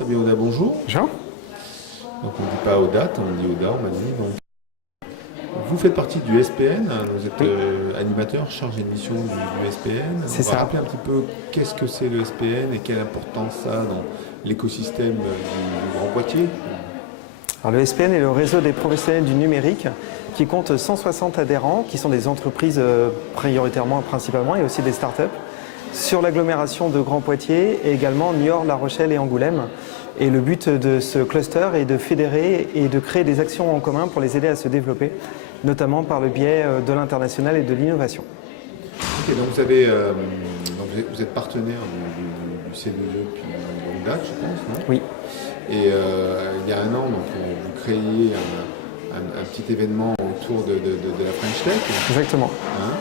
Fabien Oda, bonjour. Jean? Donc on ne dit pas Oda, on dit Oda, on m'a dit. Donc, vous faites partie du SPN, hein, vous êtes animateur, chargé de mission du SPN. C'est on va ça. rappeler un petit peu qu'est-ce que c'est le SPN et quelle importance ça a dans l'écosystème du Grand Poitiers. Alors, le SPN est le réseau des professionnels du numérique qui compte 160 adhérents, qui sont des entreprises prioritairement, principalement, et aussi des startups, sur l'agglomération de Grand Poitiers et également Niort, La Rochelle et Angoulême. Et le but de ce cluster est de fédérer et de créer des actions en commun pour les aider à se développer, notamment par le biais de l'international et de l'innovation. Ok, donc vous êtes partenaire du C2E depuis longue date, je pense, non? Oui. Et il y a un an, donc, vous créiez un petit événement autour de la French Tech. Exactement. Hein,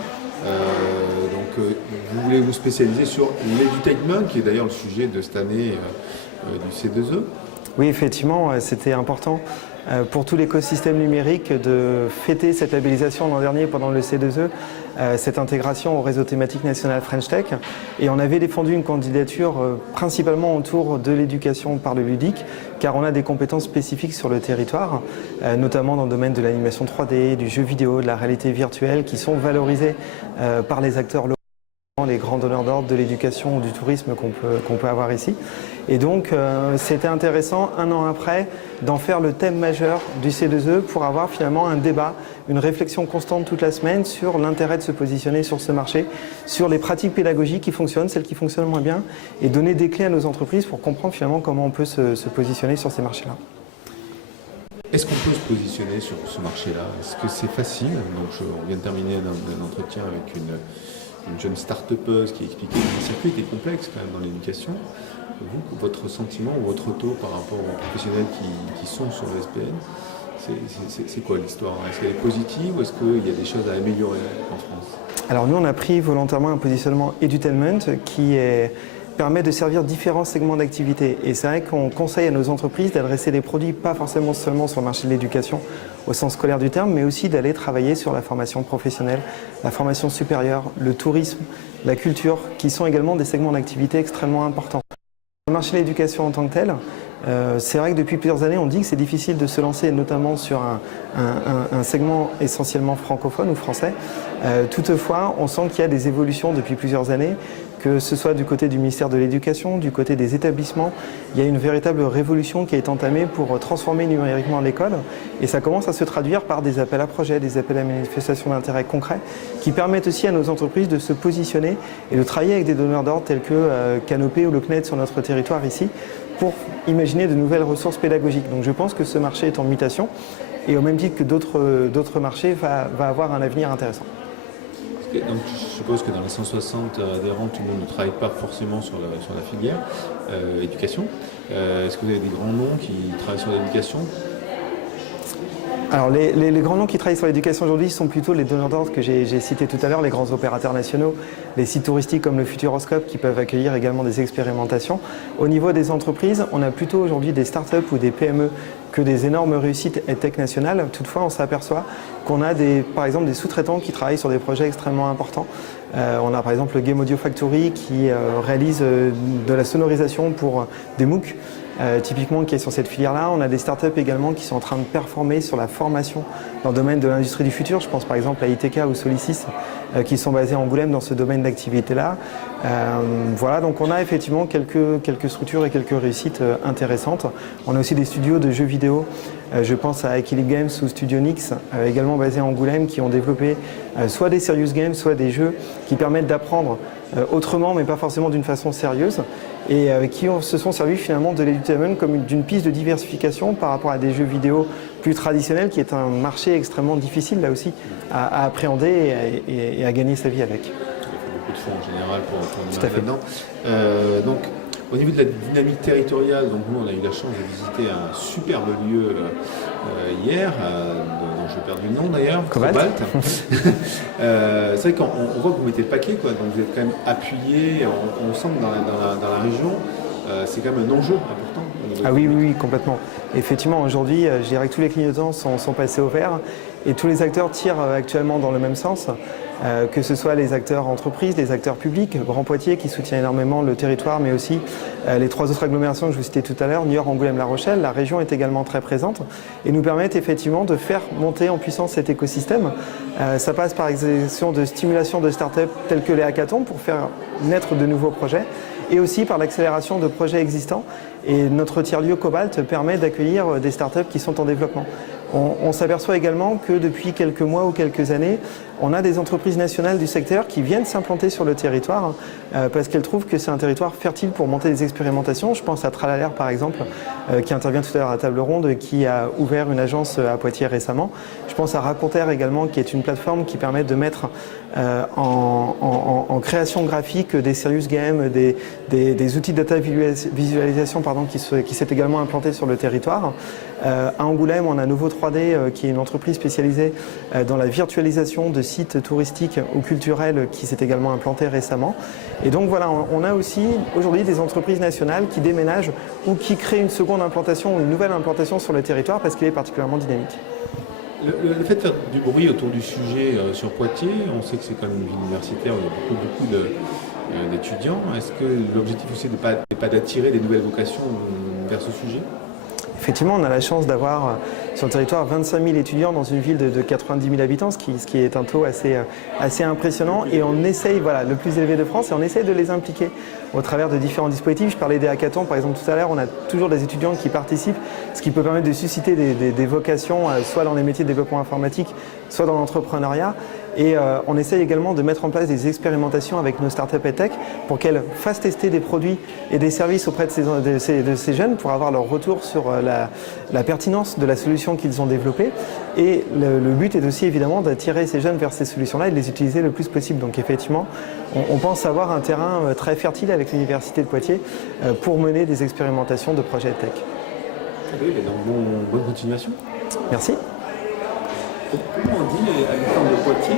vous voulez vous spécialiser sur l'edutainment, qui est d'ailleurs le sujet de cette année du C2E. Oui, effectivement, c'était important pour tout l'écosystème numérique de fêter cette labellisation l'an dernier pendant le C2E, cette intégration au réseau thématique national French Tech. Et on avait défendu une candidature principalement autour de l'éducation par le ludique, car on a des compétences spécifiques sur le territoire, notamment dans le domaine de l'animation 3D, du jeu vidéo, de la réalité virtuelle, qui sont valorisées par les acteurs locaux, les grands donneurs d'ordre de l'éducation ou du tourisme qu'on peut avoir ici. Et donc, c'était intéressant, un an après, d'en faire le thème majeur du C2E pour avoir finalement un débat, une réflexion constante toute la semaine sur l'intérêt de se positionner sur ce marché, sur les pratiques pédagogiques qui fonctionnent, celles qui fonctionnent moins bien, et donner des clés à nos entreprises pour comprendre finalement comment on peut se positionner sur ces marchés-là. Est-ce qu'on peut se positionner sur ce marché-là? Est-ce que c'est facile? Donc, on vient de terminer un entretien avec une jeune start-upeuse qui expliquait que le circuit était complexe quand même dans l'éducation. Vous, votre sentiment ou votre retour par rapport aux professionnels qui sont sur le SPN, c'est quoi l'histoire? Est-ce qu'elle est positive ou est-ce qu'il y a des choses à améliorer en France? Alors nous, on a pris volontairement un positionnement edutainment qui permet de servir différents segments d'activité. Et c'est vrai qu'on conseille à nos entreprises d'adresser des produits pas forcément seulement sur le marché de l'éducation au sens scolaire du terme, mais aussi d'aller travailler sur la formation professionnelle, la formation supérieure, le tourisme, la culture, qui sont également des segments d'activité extrêmement importants. Le marché de l'éducation en tant que tel, c'est vrai que depuis plusieurs années, on dit que c'est difficile de se lancer, notamment sur un segment essentiellement francophone ou français. Toutefois, on sent qu'il y a des évolutions depuis plusieurs années, que ce soit du côté du ministère de l'Éducation, du côté des établissements. Il y a une véritable révolution qui est entamée pour transformer numériquement l'école. Et ça commence à se traduire par des appels à projets, des appels à manifestation d'intérêt concrets, qui permettent aussi à nos entreprises de se positionner et de travailler avec des donneurs d'ordre tels que Canopé ou le CNED sur notre territoire ici, pour imaginer de nouvelles ressources pédagogiques. Donc je pense que ce marché est en mutation et au même titre que d'autres marchés va avoir un avenir intéressant. Donc je suppose que dans les 160 adhérents, tout le monde ne travaille pas forcément sur la filière éducation. Est-ce que vous avez des grands noms qui travaillent sur l'éducation? Alors les grands noms qui travaillent sur l'éducation aujourd'hui sont plutôt les donneurs d'ordre que j'ai cités tout à l'heure, les grands opérateurs nationaux, les sites touristiques comme le Futuroscope qui peuvent accueillir également des expérimentations. Au niveau des entreprises, on a plutôt aujourd'hui des startups ou des PME que des énormes réussites EdTech nationales. Toutefois, on s'aperçoit qu'on a par exemple des sous-traitants qui travaillent sur des projets extrêmement importants. On a par exemple le Game Audio Factory qui réalise de la sonorisation pour des MOOC. Typiquement qui est sur cette filière-là. On a des startups également qui sont en train de performer sur la formation dans le domaine de l'industrie du futur. Je pense par exemple à ITK ou Solisys qui sont basés en Angoulême dans ce domaine d'activité-là. Voilà, donc on a effectivement quelques structures et quelques réussites intéressantes. On a aussi des studios de jeux vidéo. Je pense à Equilibre Games ou Studio Nix, également basés en Angoulême, qui ont développé soit des serious games, soit des jeux qui permettent d'apprendre autrement, mais pas forcément d'une façon sérieuse, et qui se sont servis finalement de l'edutainment comme d'une piste de diversification par rapport à des jeux vidéo plus traditionnels, qui est un marché extrêmement difficile là aussi à appréhender et à gagner sa vie avec. Il faut beaucoup de fonds en général pour Tout à fait. là-dedans. Donc, au niveau de la dynamique territoriale, donc nous on a eu la chance de visiter un superbe lieu hier, dont j'ai perdu le nom d'ailleurs, Cobalt. C'est vrai qu'on voit que vous mettez le paquet, quoi. Donc vous êtes quand même appuyé, on sent que dans la région, c'est quand même un enjeu important. Ah oui, complètement. Effectivement, aujourd'hui, je dirais que tous les clignotants sont passés au vert et tous les acteurs tirent actuellement dans le même sens. Que ce soit les acteurs entreprises, les acteurs publics, Grand Poitiers qui soutient énormément le territoire, mais aussi les 3 autres agglomérations que je vous citais tout à l'heure, Niort, Angoulême, La Rochelle. La région est également très présente et nous permettent effectivement de faire monter en puissance cet écosystème. Ça passe par l'exercice de stimulation de start-up telles que les hackathons pour faire naître de nouveaux projets et aussi par l'accélération de projets existants. Et notre tiers-lieu Cobalt permet d'accueillir des start-up qui sont en développement. On s'aperçoit également que depuis quelques mois ou quelques années, on a des entreprises nationales du secteur qui viennent s'implanter sur le territoire parce qu'elles trouvent que c'est un territoire fertile pour monter des expérimentations. Je pense à Tralalaire par exemple, qui intervient tout à l'heure à Table Ronde, qui a ouvert une agence à Poitiers récemment. Je pense à Raconter également, qui est une plateforme qui permet de mettre en création graphique des serious games, des outils de data visualisation qui s'est également implanté sur le territoire. À Angoulême, on a Novo 3D, qui est une entreprise spécialisée dans la virtualisation de sites touristiques ou culturels qui s'est également implantée récemment. Et donc voilà, on a aussi aujourd'hui des entreprises nationales qui déménagent ou qui créent une seconde implantation ou une nouvelle implantation sur le territoire parce qu'il est particulièrement dynamique. Le fait de faire du bruit autour du sujet sur Poitiers, on sait que c'est quand même une ville universitaire où il y a beaucoup d'étudiants. Est-ce que l'objectif aussi n'est pas d'attirer des nouvelles vocations vers ce sujet ? Effectivement, on a la chance d'avoir sur le territoire 25 000 étudiants dans une ville de 90 000 habitants, ce qui est un taux assez impressionnant. Et on essaye, voilà, le plus élevé de France, et on essaye de les impliquer au travers de différents dispositifs. Je parlais des hackathons, par exemple, tout à l'heure, on a toujours des étudiants qui participent, ce qui peut permettre de susciter des vocations, soit dans les métiers de développement informatique, soit dans l'entrepreneuriat. Et on essaye également de mettre en place des expérimentations avec nos startups et tech pour qu'elles fassent tester des produits et des services auprès de ces jeunes pour avoir leur retour sur la pertinence de la solution qu'ils ont développée. Et le but est aussi évidemment d'attirer ces jeunes vers ces solutions-là et de les utiliser le plus possible. Donc effectivement, on pense avoir un terrain très fertile avec l'Université de Poitiers pour mener des expérimentations de projets tech. Oui, bonne continuation. Merci. Comment on dit habitants de Poitiers